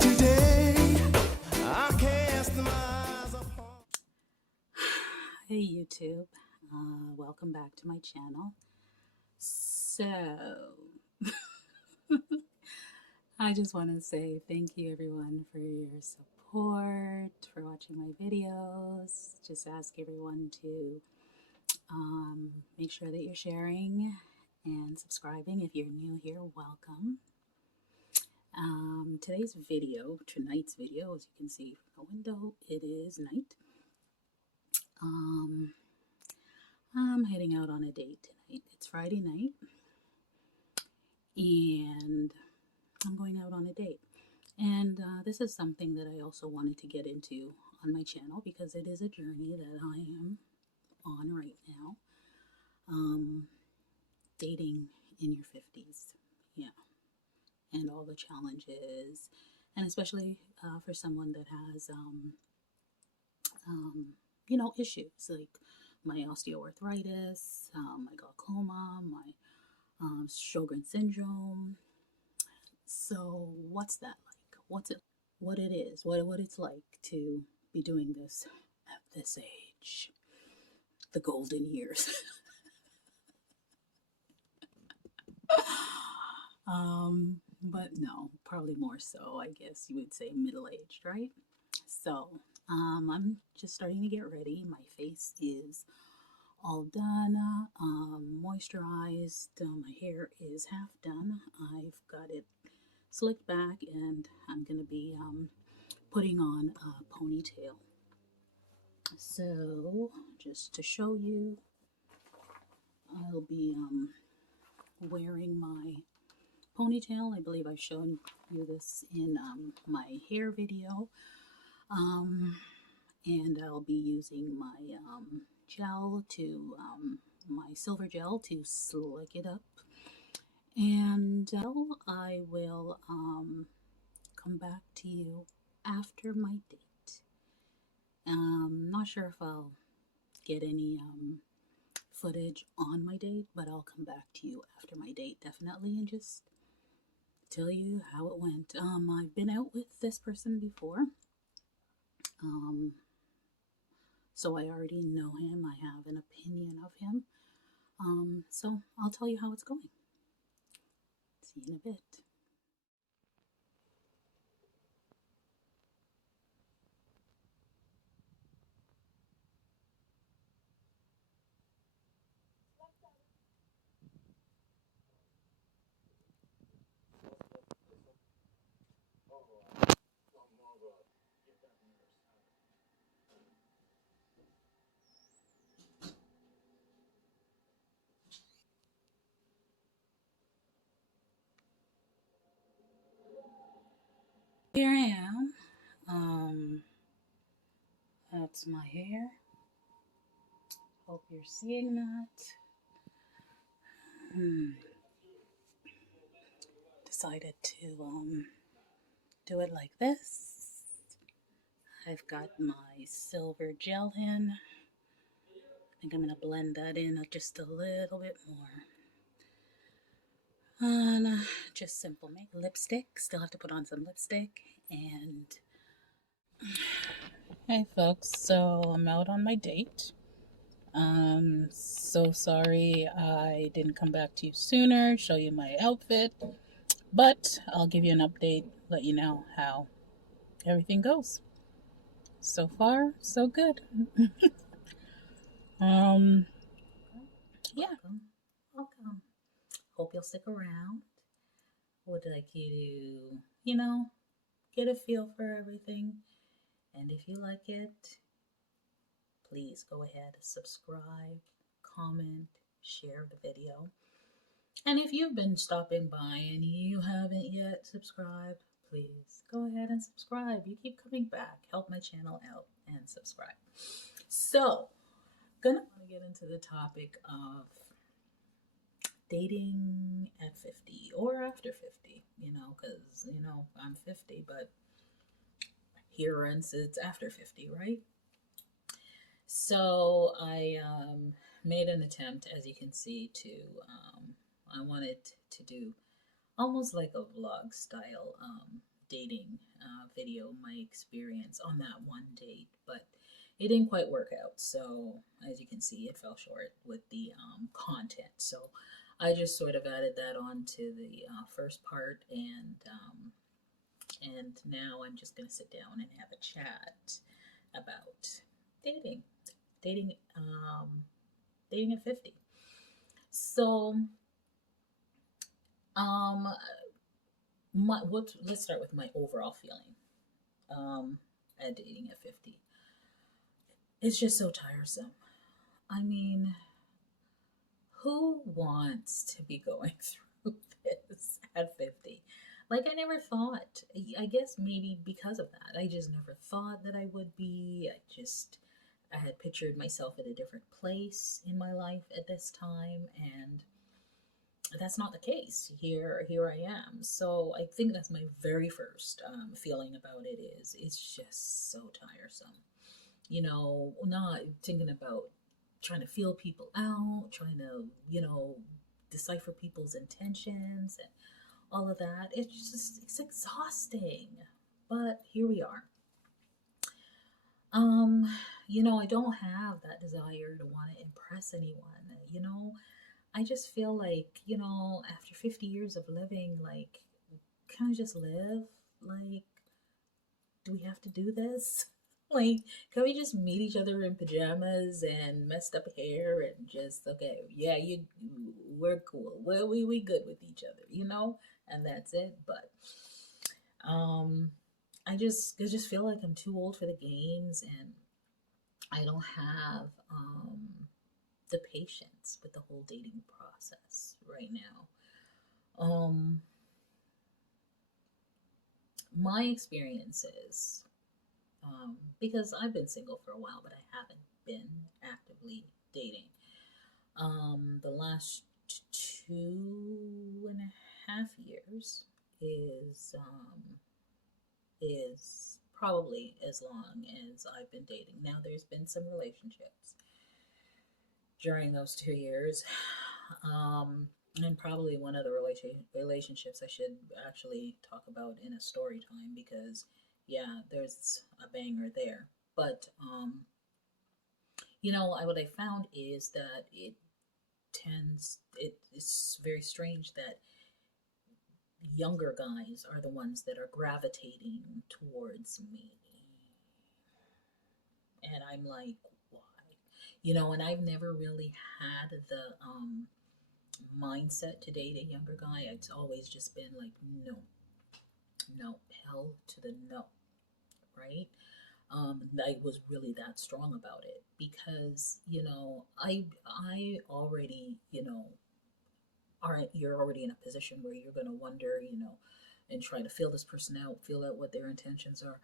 Today, I cast my eyes upon. Hey YouTube, welcome back to my channel. So, I just want to say thank you everyone for your support, for watching my videos. Just ask everyone to make sure that you're sharing and subscribing. If you're new here, welcome. Tonight's video, as you can see from the window, it is night. I'm heading out on a date tonight. It's Friday night, and I'm going out on a date. And this is something that I also wanted to get into on my channel because it is a journey that I am on right now. Dating in your 50s, yeah, and all the challenges, and especially for someone that has, issues like my osteoarthritis, my glaucoma, my Sjogren syndrome. So what's that like? What it is? What it's like to be doing this at this age? The golden years. But no, probably more so. I guess you would say middle-aged, right? So, I'm just starting to get ready. My face is all done, moisturized. My hair is half done. I've got it slicked back, and I'm gonna be putting on a ponytail. So, just to show you, I'll be wearing my ponytail. I believe I've shown you this in my hair video. And I'll be using my my silver gel to slick it up. And I will come back to you after my date. Not sure if I'll get any footage on my date, but I'll come back to you after my date definitely and just tell you how it went. I've been out with this person before, so I already know him. I have an opinion of him. So I'll tell you how it's going. See you in a bit. Here I am. That's my hair. Hope you're seeing that. Decided to do it like this. I've got my silver gel in. I think I'm gonna blend that in just a little bit more. And just simple make lipstick. Still have to put on some lipstick. And hey folks, so I'm out on my date. So sorry I didn't come back to you sooner, show you my outfit, but I'll give you an update, let you know how everything goes. So far, so good. Yeah. Welcome. Hope you'll stick around. Would like you to, get a feel for everything. And if you like it, please go ahead, subscribe, comment, share the video. And if you've been stopping by and you haven't yet subscribed, please go ahead and subscribe. You keep coming back. Help my channel out and subscribe. So, gonna get into the topic of dating at 50 or after 50, because, I'm 50, but here it's after 50, right? So I made an attempt, as you can see, I wanted to do almost like a vlog style dating video, my experience on that one date, but it didn't quite work out. So as you can see, it fell short with the content. So I just sort of added that on to the first part, and now I'm just going to sit down and have a chat about dating, dating, dating at 50. So, um, let's start with my overall feeling at dating at 50. It's just so tiresome. I mean, who wants to be going through this at 50? Like, I never thought, I guess maybe because of that, I just never thought that I would be. I had pictured myself at a different place in my life at this time, and that's not the case. Here I am. So I think that's my very first feeling about it is it's just so tiresome. You know, not thinking about trying to feel people out, trying to, decipher people's intentions and all of that. It's exhausting. But here we are. I don't have that desire to want to impress anyone. I just feel like, after 50 years of living, like, can I just live? Like, do we have to do this? Like, can we just meet each other in pajamas and messed up hair and just, okay, yeah, we're cool. Well, we good with each other, and that's it. But I just feel like I'm too old for the games, and I don't have the patience with the whole dating process right now. My experiences, because I've been single for a while, but I haven't been actively dating. The last 2.5 years is probably as long as I've been dating. Now, there's been some relationships during those 2 years, and probably one of the relationships I should actually talk about in a story time, because yeah, there's a banger there. But what I found is that it's very strange that younger guys are the ones that are gravitating towards me. And I'm like, why? And I've never really had the mindset to date a younger guy. It's always just been like, no, no, hell to the no, right? I was really that strong about it because, I already, you're already in a position where you're going to wonder, and try to feel this person out, feel out what their intentions are.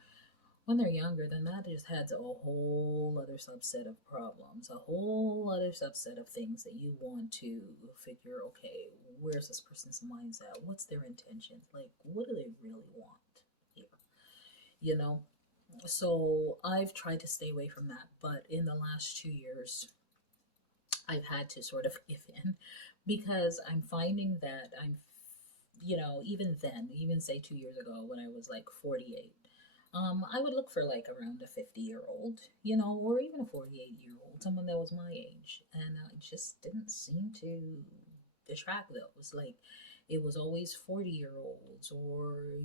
When they're younger, then that just adds a whole other subset of problems, a whole other subset of things that you want to figure, okay, where's this person's mindset? What's their intentions? Like, what do they really want here? So I've tried to stay away from that. But in the last 2 years, I've had to sort of give in because I'm finding that even then, even say 2 years ago when I was like 48, I would look for like around a 50-year-old, or even a 48-year-old, someone that was my age. And I just didn't seem to attract those. Like, it was always 40-year-olds or,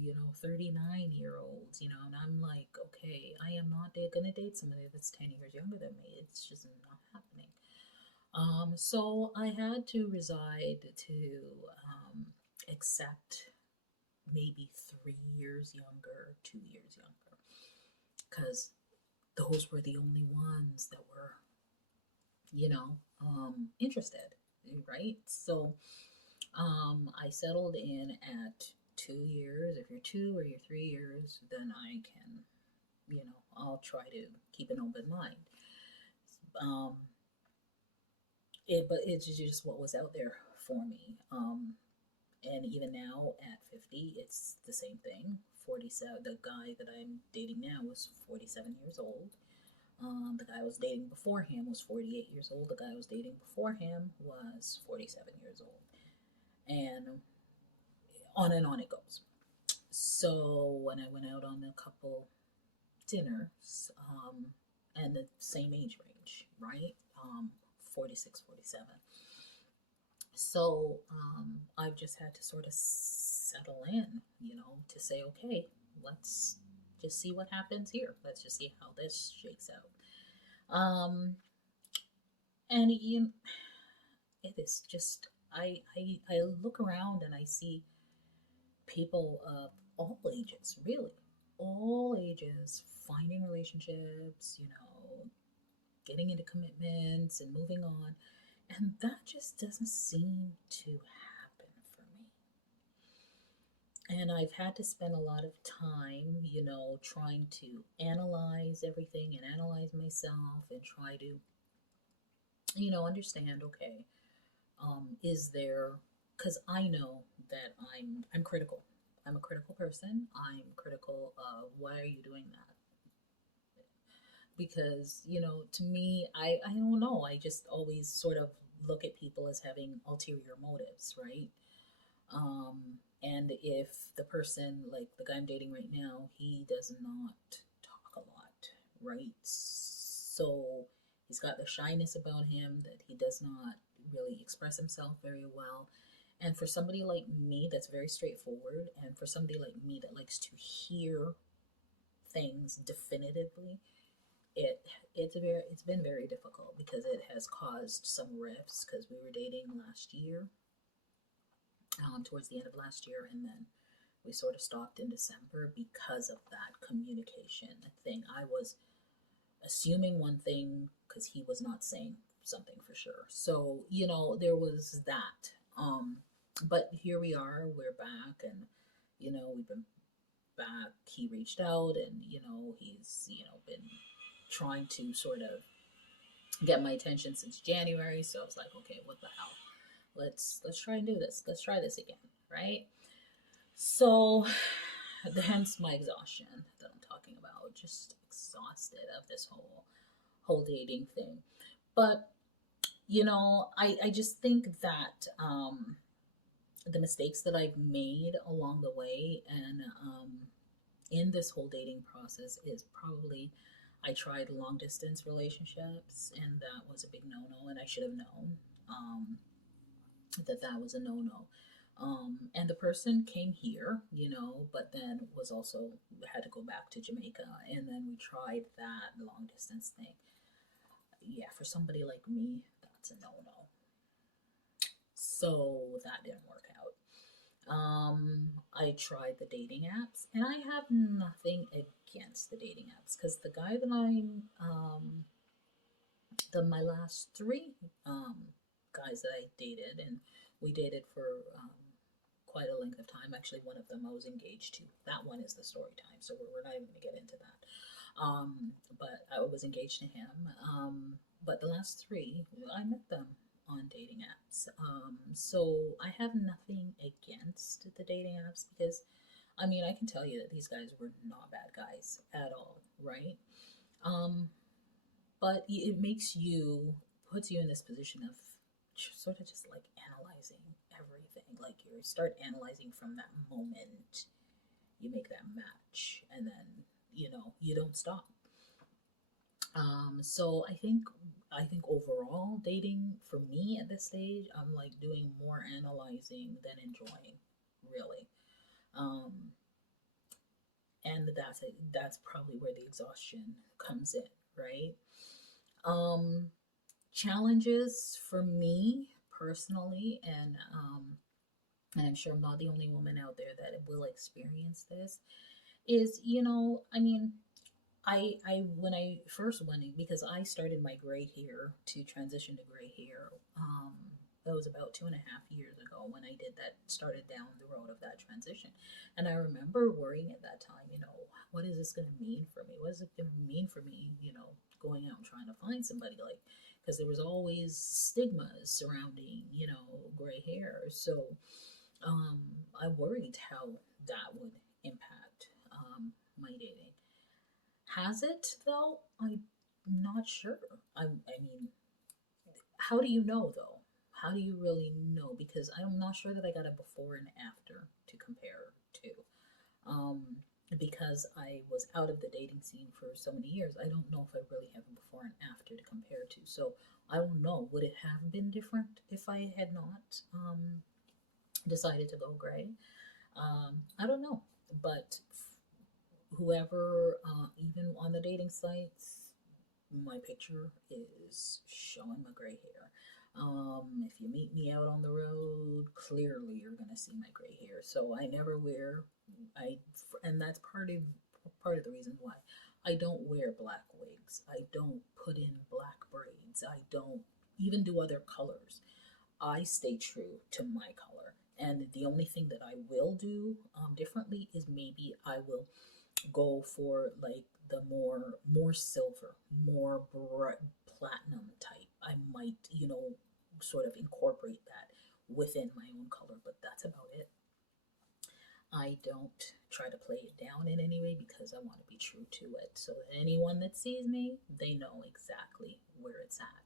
39-year-olds, and I'm like, okay, I am not going to date somebody that's 10 years younger than me. It's just not happening. So I had to reside to accept maybe 3 years younger, 2 years younger, because those were the only ones that were, interested, right? So I settled in at 2 years. If you're 2 or you're 3 years, then I can, I'll try to keep an open mind. But it's just what was out there for me. And even now at 50, it's the same thing. 47. The guy that I'm dating now was 47 years old. The guy I was dating before him was 48 years old. The guy I was dating before him was 47 years old. And on it goes. So when I went out on a couple dinners, and the same age range, right? 46, 47. So I've just had to sort of settle in, to say, okay, let's just see what happens here. Let's just see how this shakes out. And it is just, I look around and I see people of all ages, really, all ages, finding relationships, getting into commitments and moving on. And that just doesn't seem to happen for me. And I've had to spend a lot of time, trying to analyze everything and analyze myself and try to, understand, okay, is there, because I know that I'm critical. I'm a critical person. I'm critical of why are you doing that? Because to me, I don't know, I just always sort of look at people as having ulterior motives, right? And if the person, like the guy I'm dating right now, he does not talk a lot, right? So he's got the shyness about him that he does not really express himself very well. And for somebody like me that's very straightforward, and for somebody like me that likes to hear things definitively, it's been very difficult because it has caused some rifts because we were dating last year, towards the end of last year, and then we sort of stopped in December because of that communication thing. I was assuming one thing because he was not saying something for sure. So, there was that. But here we are, we're back, and, we've been back. He reached out, and, he's, been trying to sort of get my attention since January. So I was like, okay, what the hell? Let's try and do this. Let's try this again, right? So, hence my exhaustion that I'm talking about. Just exhausted of this whole dating thing. But I just think that the mistakes that I've made along the way and in this whole dating process is probably I tried long distance relationships, and that was a big no no, and I should have known that was a no no. And the person came here, but then was also had to go back to Jamaica, and then we tried that long distance thing. Yeah, for somebody like me, that's a no no. So that didn't work out. I tried the dating apps, and I have nothing against the dating apps because the guy that my last three guys that I dated, and we dated for quite a length of time. Actually, one of them I was engaged to. That one is the story time, so we're not even going to get into that. But I was engaged to him. But the last three, I met them on dating apps. So I have nothing against the dating apps because, I mean, I can tell you that these guys were not bad guys at all, right? But it puts you in this position of sort of just like analyzing everything. Like you start analyzing from that moment you make that match, and then you don't stop. So I think overall dating for me at this stage, I'm like doing more analyzing than enjoying, really. Um, and that's probably where the exhaustion comes in, right? Um, Challenges for me personally, and I'm sure I'm not the only woman out there that will experience this, is, I mean, I when I first went in, because I started my gray hair to transition to gray hair, that was about 2.5 years ago when I did that, started down the road of that transition. And I remember worrying at that time, what is this going to mean for me? What is it going to mean for me, going out and trying to find somebody, like, because there was always stigmas surrounding, gray hair. So I worried how that would impact my dating. Has it though? I'm not sure. I mean, how do you know though? How do you really know? Because I'm not sure that I got a before and after to compare to. Because I was out of the dating scene for so many years. I don't know if I really have a before and after to compare to. So I don't know. Would it have been different if I had not decided to go gray? I don't know. But whoever, even on the dating sites, my picture is showing my gray hair. If you meet me out on the road, clearly you're gonna see my gray hair. So I never wear, I, and that's part of the reason why I don't wear black wigs. I don't put in black braids. I don't even do other colors. I stay true to my color. And the only thing that I will do differently is maybe I will go for like the more silver, more bright platinum type. I might, sort of incorporate that within my own color, but that's about it. I don't try to play it down in any way because I want to be true to it. So that anyone that sees me, they know exactly where it's at.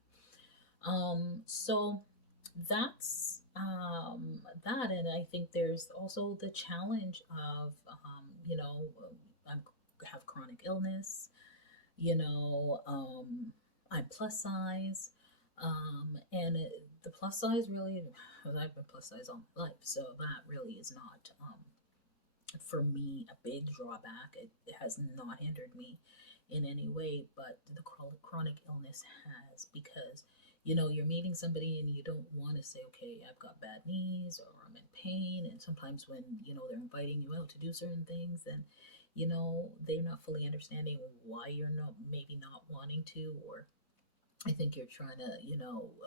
So that's that, and I think there's also the challenge of, I have chronic illness. You know, I'm plus size, and the plus size really, because I've been plus size all my life, so that really is not, for me, a big drawback. It has not hindered me in any way, but the chronic illness has, because you're meeting somebody and you don't want to say, okay, I've got bad knees or I'm in pain. And sometimes when they're inviting you out to do certain things, and they're not fully understanding why you're not maybe not wanting to, or I think you're trying to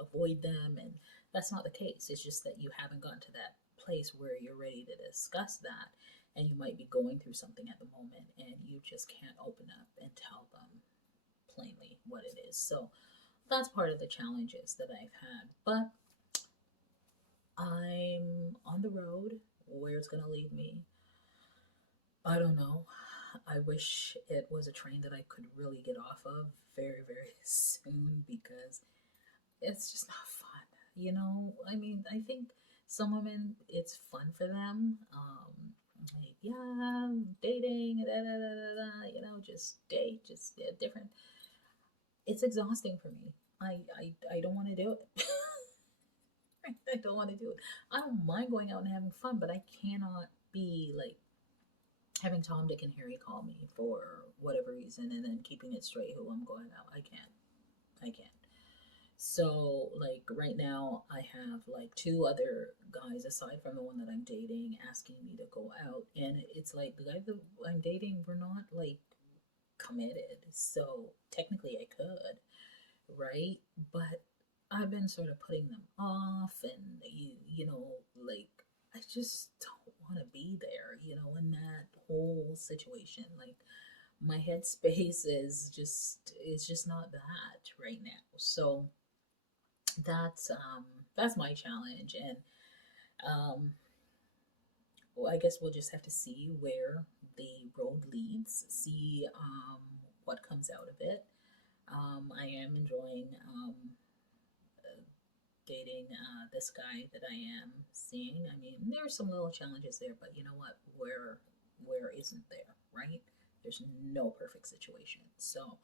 avoid them, and that's not the case. It's just that you haven't gotten to that place where you're ready to discuss that, and you might be going through something at the moment and you just can't open up and tell them plainly what it is. So that's part of the challenges that I've had. But I'm on the road. Where it's going to lead me, I don't know. I wish it was a train that I could really get off of very, very soon, because it's just not fun. I mean, I think some women, it's fun for them. Like, yeah, dating, da, da, da, da, da, just date, just different. It's exhausting for me. I don't want to do it. I don't want to do it. I don't mind going out and having fun, but I cannot be like having Tom, Dick, and Harry call me for whatever reason and then keeping it straight who I'm going out. I can't. I can't. So, like, right now, I have like two other guys aside from the one that I'm dating asking me to go out. And it's like the guy that I'm dating, we're not like committed. So, technically, I could, right? But I've been sort of putting them off, and like, I just don't want to be there, in that whole situation. Like, my headspace is just not that right now. So that's my challenge, and well, I guess we'll just have to see where the road leads, see what comes out of it. I am enjoying dating this guy that I am seeing. I mean, there are some little challenges there, but you know what? Where isn't there, right? There's no perfect situation. So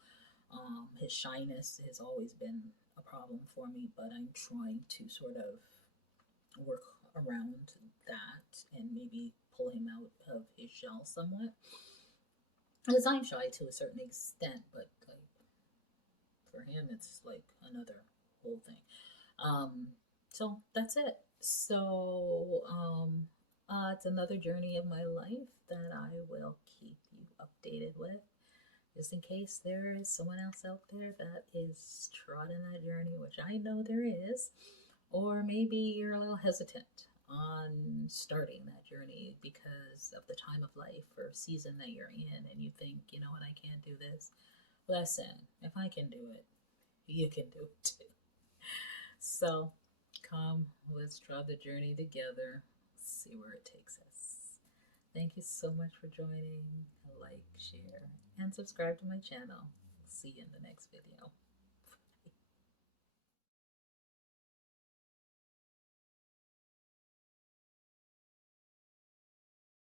his shyness has always been a problem for me, but I'm trying to sort of work around that and maybe pull him out of his shell somewhat. Because I'm shy to a certain extent, but like for him, it's like another whole thing. So that's it. So it's another journey of my life that I will keep you updated with, just in case there is someone else out there that is trotting that journey, which I know there is, or maybe you're a little hesitant on starting that journey because of the time of life or season that you're in, and you think, you know what, I can't do this. Listen, if I can do it, you can do it too. So come, let's draw the journey together, see where it takes us. Thank you so much for joining. Like, share, and subscribe to my channel. See you in the next video.